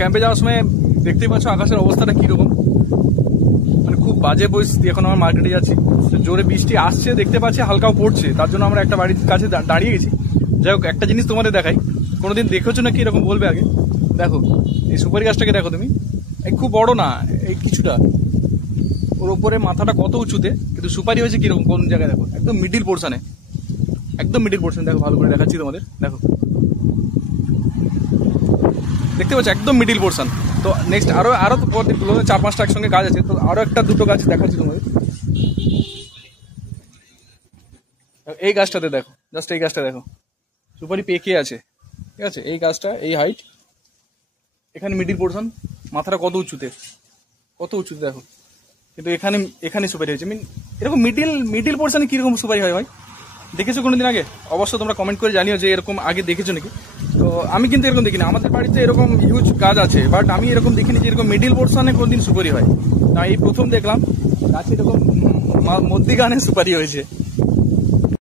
ক্যাম্পে যাওয়ার সময় দেখতেই পাচ্ছ আকাশের অবস্থাটা কিরকম, মানে খুব বাজে পরিস্থিতি। এখন আমরা মার্কেটে যাচ্ছি, জোরে বৃষ্টি আসছে দেখতে পাচ্ছি, হালকাও পড়ছে, তার জন্য আমরা একটা বাড়ির কাছে দাঁড়িয়ে গেছি। যাই হোক, একটা জিনিস তোমাদের দেখাই, কোনোদিন দেখেছো নাকি এরকম বলবে আগে। দেখো এই সুপারি গাছটাকে দেখো তুমি, এই খুব বড় না, এই কিছুটা, ওর উপরে মাথাটা কত উঁচুতে, কিন্তু সুপারি হয়েছে কিরকম, কোন জায়গায় দেখো, একদম মিডিল পোর্শনে, একদম মিডিল পোর্শন। দেখো ভালো করে দেখাচ্ছি তোমাদের, দেখো দেখতে পাচ্ছ একদম মিডিল পোর্শন। তো নেক্সট আরো পরগুলো 4-5টা একসঙ্গে গাছ আছে, তো আরো একটা দুটো গাছ দেখাচ্ছি তোমাদের। এই গাছটাতে দেখো, জাস্ট এই গাছটা দেখো, সুপারি পেকে আছে, ঠিক আছে। এই গাছটা এই হাইট, এখানে মিডিল পোর্শন, মাথাটা কত উঁচুতে, কত উঁচুতে দেখো, কিন্তু এখানে সুপারি হয়েছে। এরকম মিডিল পোর্শনে কিরকম সুপারি হয় ভাই, দেখেছো কোনোদিন আগে? অবশ্যই তোমরা কমেন্ট করে জানিও যে এরকম আগে দেখেছো নাকি। তো আমি কিন্তু এরকম দেখিনি, আমাদের বাড়িতে এরকম হিউজ গাছ আছে, বাট আমি এরকম দেখিনি যে এরকম মিডিল পোর্শনে কোনদিন সুপারি হয়। না, এই প্রথম দেখলাম গাছে এরকম মধ্যিখানে সুপারি হয়েছে।